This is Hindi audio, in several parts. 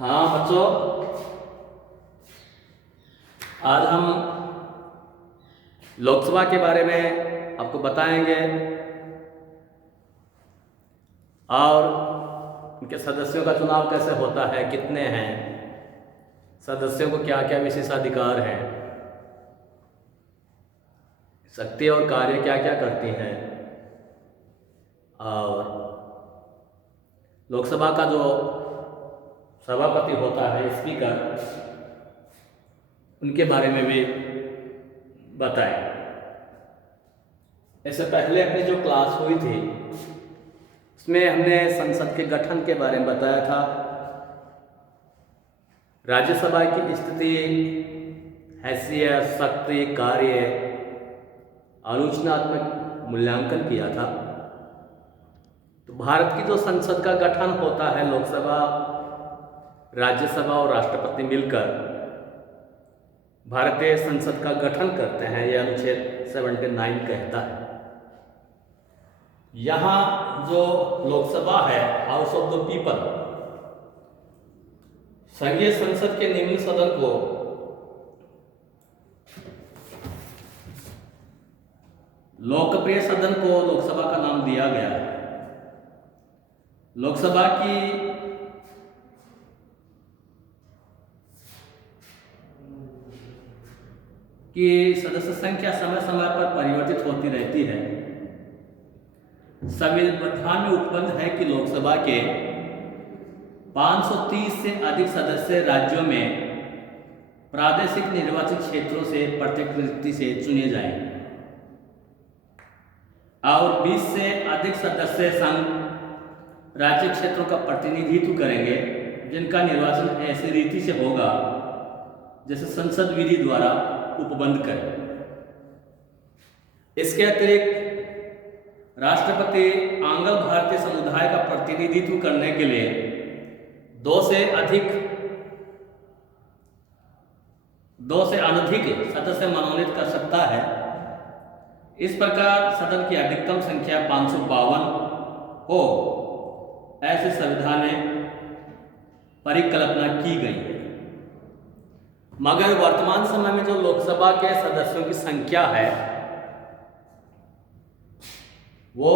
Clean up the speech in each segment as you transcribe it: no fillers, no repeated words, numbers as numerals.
हाँ बच्चों, आज हम लोकसभा के बारे में आपको बताएंगे और उनके सदस्यों का चुनाव कैसे होता है, कितने हैं, सदस्यों को क्या क्या विशेषाधिकार हैं, शक्ति और कार्य क्या क्या करती हैं, और लोकसभा का जो सभापति होता है, स्पीकर, उनके बारे में भी बताएं। इससे पहले अपनी जो क्लास हुई थी उसमें हमने संसद के गठन के बारे में बताया था, राज्यसभा की स्थिति, हैसियत, शक्ति, कार्य, आलोचनात्मक मूल्यांकन किया था। तो भारत की जो संसद का गठन होता है, लोकसभा, राज्यसभा और राष्ट्रपति मिलकर भारतीय संसद का गठन करते हैं, यह अनुच्छेद 79 कहता है। यहाँ जो लोकसभा है, हाउस ऑफ द पीपल, संघीय संसद के निम्न सदन को लोकप्रिय सदन को लोकसभा का नाम दिया गया है। लोकसभा की सदस्य संख्या समय समय पर परिवर्तित होती रहती है। संविधान में उपबंध है कि लोकसभा के 530 से अधिक सदस्य राज्यों में प्रादेशिक निर्वाचन क्षेत्रों से प्रत्येक व्यक्ति से चुने जाएंगे और 20 से अधिक सदस्य संघ राज्य क्षेत्रों का प्रतिनिधित्व करेंगे, जिनका निर्वाचन ऐसी रीति से होगा जैसे संसद विधि द्वारा उपबंध करें। इसके अतिरिक्त राष्ट्रपति आंग्ल भारतीय समुदाय का प्रतिनिधित्व करने के लिए 2 से अनधिक सदस्य मनोनीत कर सकता है। इस प्रकार सदन की अधिकतम संख्या 552 हो, ऐसे संविधान में परिकल्पना की गई है। मगर वर्तमान समय में जो लोकसभा के सदस्यों की संख्या है वो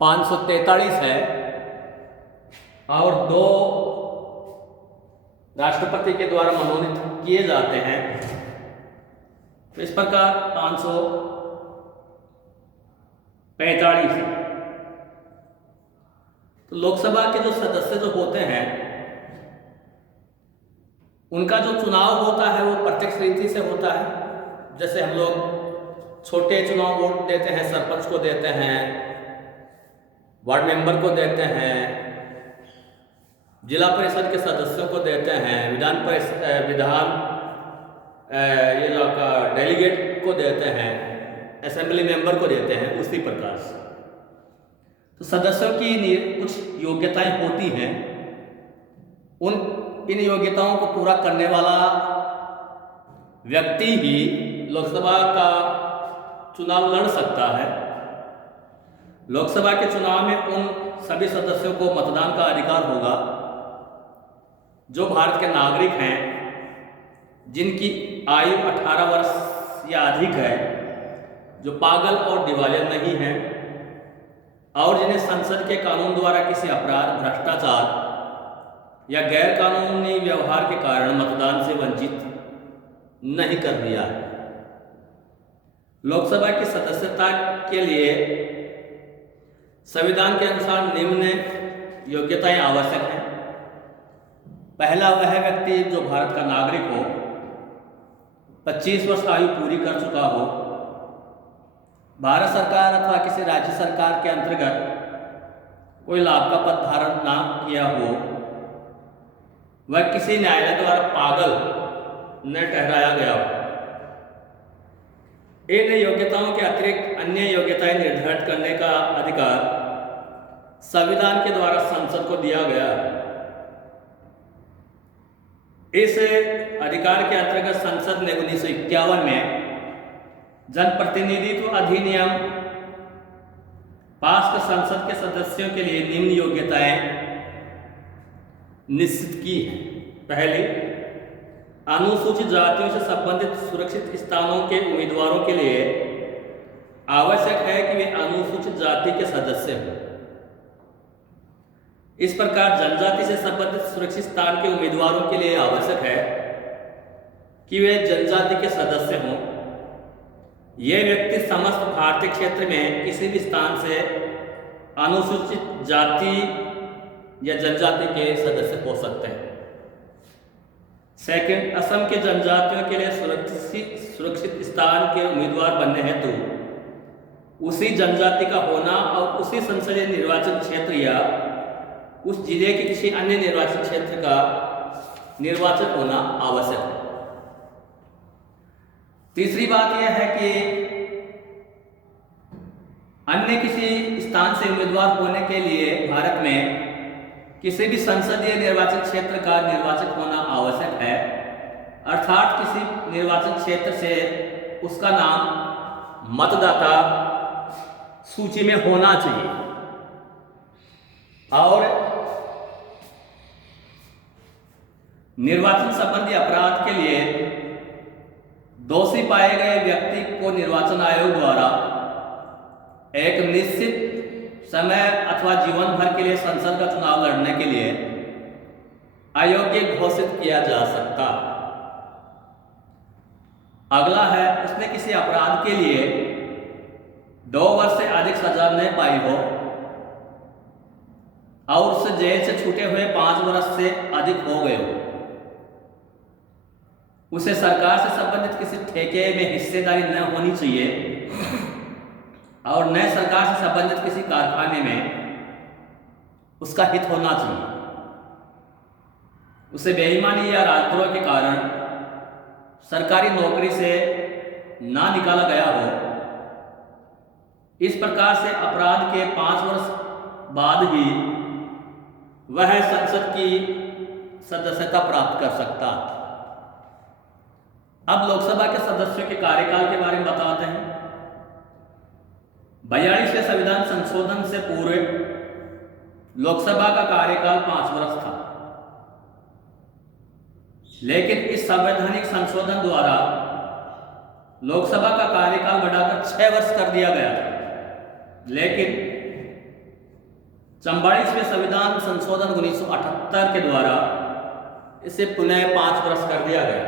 543 है और 2 राष्ट्रपति के द्वारा मनोनीत किए जाते हैं। तो इस प्रकार 545 है। तो लोकसभा के जो सदस्य जो होते हैं उनका जो चुनाव होता है वो प्रत्यक्ष रीति से होता है। जैसे हम लोग छोटे चुनाव वोट देते हैं, सरपंच को देते हैं, वार्ड मेंबर को देते हैं, जिला परिषद के सदस्यों को देते हैं, ये जो आपका डेलीगेट को देते हैं, असेंबली मेंबर को देते हैं, उसी प्रकार से। तो सदस्यों की कुछ योग्यताएं होती हैं। इन योग्यताओं को पूरा करने वाला व्यक्ति ही लोकसभा का चुनाव लड़ सकता है। लोकसभा के चुनाव में उन सभी सदस्यों को मतदान का अधिकार होगा जो भारत के नागरिक हैं, जिनकी आयु 18 वर्ष या अधिक है, जो पागल और दिवालिया नहीं है और जिन्हें संसद के कानून द्वारा किसी अपराध, भ्रष्टाचार या गैर कानूनी व्यवहार के कारण मतदान से वंचित नहीं कर दिया है। लोकसभा की सदस्यता के लिए संविधान के अनुसार निम्न योग्यताएं आवश्यक हैं। पहला, वह व्यक्ति जो भारत का नागरिक हो, 25 वर्ष आयु पूरी कर चुका हो, भारत सरकार अथवा किसी राज्य सरकार के अंतर्गत कोई लाभ का पद धारण ना किया हो, वह किसी न्यायालय द्वारा पागल न ठहराया गया हो। इन योग्यताओं के अतिरिक्त अन्य योग्यताएं निर्धारित करने का अधिकार संविधान के द्वारा संसद को दिया गया है। इस अधिकार के अंतर्गत संसद ने 1951 में जनप्रतिनिधित्व अधिनियम पास कर संसद के सदस्यों के लिए निम्न योग्यताएं निश्चित की हैं। पहली, अनुसूचित जातियों से संबंधित सुरक्षित स्थानों के उम्मीदवारों के लिए आवश्यक है कि वे अनुसूचित जाति के सदस्य हों। इस प्रकार जनजाति से संबंधित सुरक्षित स्थान के उम्मीदवारों के लिए आवश्यक है कि वे जनजाति के सदस्य हों। ये व्यक्ति समस्त भारतीय क्षेत्र में किसी भी स्थान से अनुसूचित जाति या जनजाति के सदस्य हो सकते हैं। सेकंड, असम के जनजातियों के लिए सुरक्षित स्थान के उम्मीदवार बनने हेतु उसी जनजाति का होना और उसी संसदीय निर्वाचन क्षेत्र या उस जिले के किसी अन्य निर्वाचन क्षेत्र का निर्वाचन होना आवश्यक है। तीसरी बात यह है कि अन्य किसी स्थान से उम्मीदवार होने के लिए भारत में किसी भी संसदीय निर्वाचन क्षेत्र का निर्वाचक होना आवश्यक है, अर्थात किसी निर्वाचन क्षेत्र से उसका नाम मतदाता सूची में होना चाहिए और निर्वाचन संबंधी अपराध के लिए दोषी पाए गए व्यक्ति को निर्वाचन आयोग द्वारा एक निश्चित समय अथवा जीवन भर के लिए संसद का चुनाव लड़ने के लिए अयोग्य घोषित किया जा सकता। अगला है, उसने किसी अपराध के लिए 2 वर्ष से अधिक सजा नहीं पाई हो और उससे जेल से छूटे हुए 5 वर्ष से अधिक हो गए हो, उसे सरकार से संबंधित किसी ठेके में हिस्सेदारी न होनी चाहिए और न सरकार से संबंधित किसी कारखाने में उसका हित होना चाहिए। उसे बेईमानी या राजद्रोह के कारण सरकारी नौकरी से ना निकाला गया हो। इस प्रकार से अपराध के 5 वर्ष बाद ही वह संसद की सदस्यता प्राप्त कर सकता। अब लोकसभा के सदस्यों के कार्यकाल के बारे में बताते हैं। 42वें संविधान संशोधन से पूर्व लोकसभा का कार्यकाल 5 वर्ष था, लेकिन इस संवैधानिक संशोधन द्वारा लोकसभा का कार्यकाल बढ़ाकर 6 वर्ष कर दिया गया था। लेकिन 44वें संविधान संशोधन 1978 के द्वारा इसे पुनः 5 वर्ष कर दिया गया।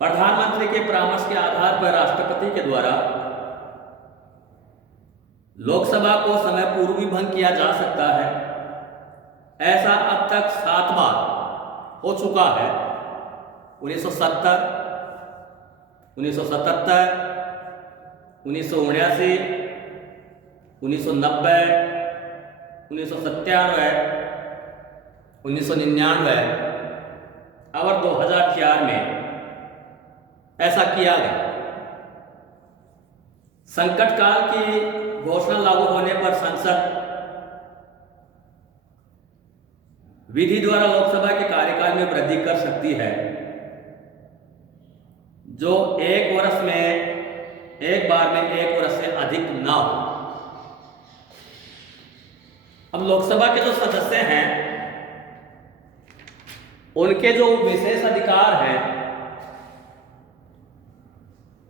प्रधानमंत्री के परामर्श के आधार पर राष्ट्रपति के द्वारा लोकसभा को समय पूर्व भी भंग किया जा सकता है। ऐसा अब तक 7 बार हो चुका है। 1970, 1977, 1979, 1990, 1997, 1999 और 2004 में ऐसा किया गया। संकट काल की घोषणा लागू होने पर संसद विधि द्वारा लोकसभा के कार्यकाल में वृद्धि कर सकती है, जो एक बार में 1 वर्ष से अधिक ना हो। अब लोकसभा के जो सदस्य हैं उनके जो विशेष अधिकार हैं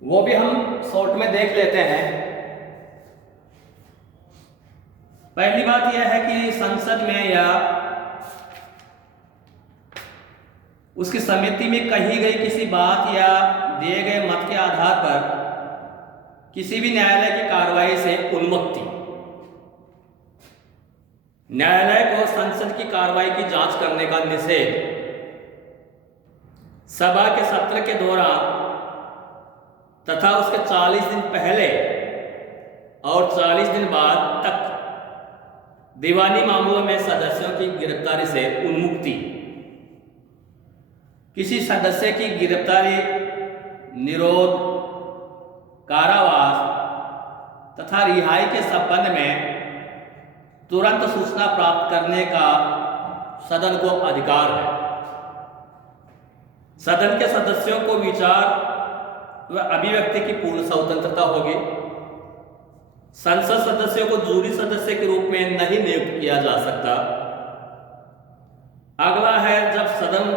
वो भी हम शॉर्ट में देख लेते हैं। पहली बात यह है कि संसद में या उसकी समिति में कही गई किसी बात या दिए गए मत के आधार पर किसी भी न्यायालय की कार्रवाई से उन्मुक्ति। न्यायालय को संसद की कार्रवाई की जांच करने का निषेध। सभा के सत्र के दौरान तथा उसके 40 दिन पहले और 40 दिन बाद तक दीवानी मामलों में सदस्यों की गिरफ्तारी से उन्मुक्ति। किसी सदस्य की गिरफ्तारी, निरोध, कारावास तथा रिहाई के संबंध में तुरंत सूचना प्राप्त करने का सदन को अधिकार है। सदन के सदस्यों को विचार व अभिव्यक्ति की पूर्ण स्वतंत्रता होगी। संसद सदस्यों को जूरी सदस्य के रूप में नहीं नियुक्त किया जा सकता। अगला है, जब सदन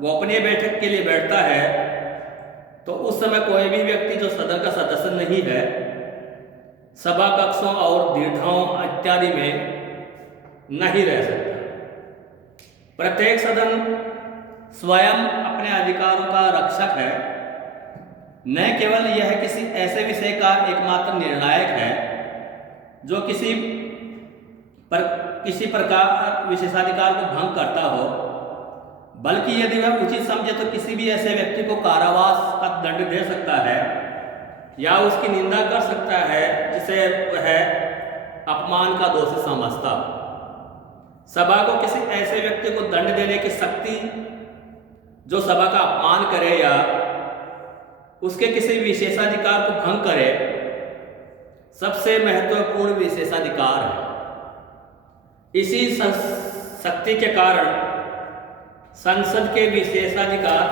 गोपनीय बैठक के लिए बैठता है तो उस समय कोई भी व्यक्ति जो सदन का सदस्य नहीं है सभा कक्षों और दीर्घाओं इत्यादि में नहीं रह सकता। प्रत्येक सदन स्वयं अपने अधिकारों का रक्षक है, न केवल यह किसी ऐसे विषय का एकमात्र निर्णायक है जो किसी प्रकार विशेषाधिकार को भंग करता हो, बल्कि यदि वह उचित समझे तो किसी भी ऐसे व्यक्ति को कारावास का दंड दे सकता है या उसकी निंदा कर सकता है जिसे वह अपमान का दोषी समझता। सभा को किसी ऐसे व्यक्ति को दंड देने की शक्ति जो सभा का अपमान करे या उसके किसी विशेषाधिकार को भंग करे सबसे महत्वपूर्ण विशेषाधिकार है। इसी शक्ति के कारण संसद के विशेषाधिकार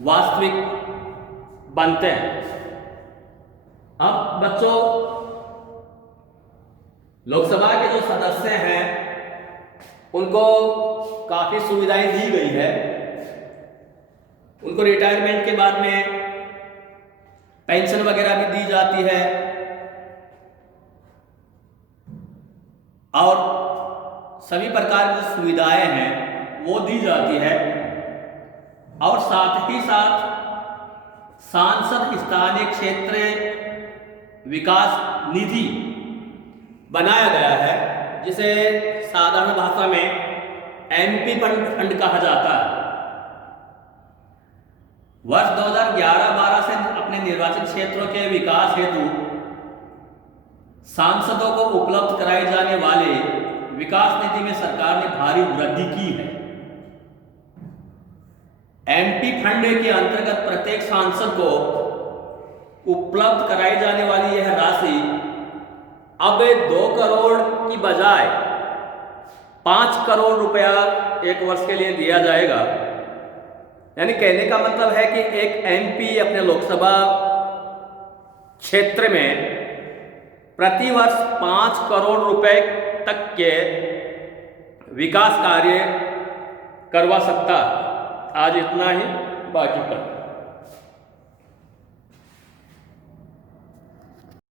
वास्तविक बनते हैं। अब बच्चों, लोकसभा के जो सदस्य हैं उनको काफ़ी सुविधाएं दी गई है। उनको रिटायरमेंट के बाद में पेंशन वगैरह भी दी जाती है और सभी प्रकार की सुविधाएं हैं वो दी जाती है। और साथ ही साथ सांसद स्थानीय क्षेत्र विकास निधि बनाया गया है, जिसे साधारण भाषा में एमपी फंड कहा जाता है। वर्ष 2011-12 से अपने निर्वाचन क्षेत्रों के विकास हेतु सांसदों को उपलब्ध कराई जाने वाले विकास निधि में सरकार ने भारी वृद्धि की है। एमपी फंड के अंतर्गत प्रत्येक सांसद को उपलब्ध कराई जाने वाली यह राशि अब 2 करोड़ की बजाय 5 करोड़ रुपया एक वर्ष के लिए दिया जाएगा। यानी कहने का मतलब है कि एक एमपी अपने लोकसभा क्षेत्र में प्रति वर्ष 5 करोड़ रुपए तक के विकास कार्य करवा सकता है। आज इतना ही, बाकी कल।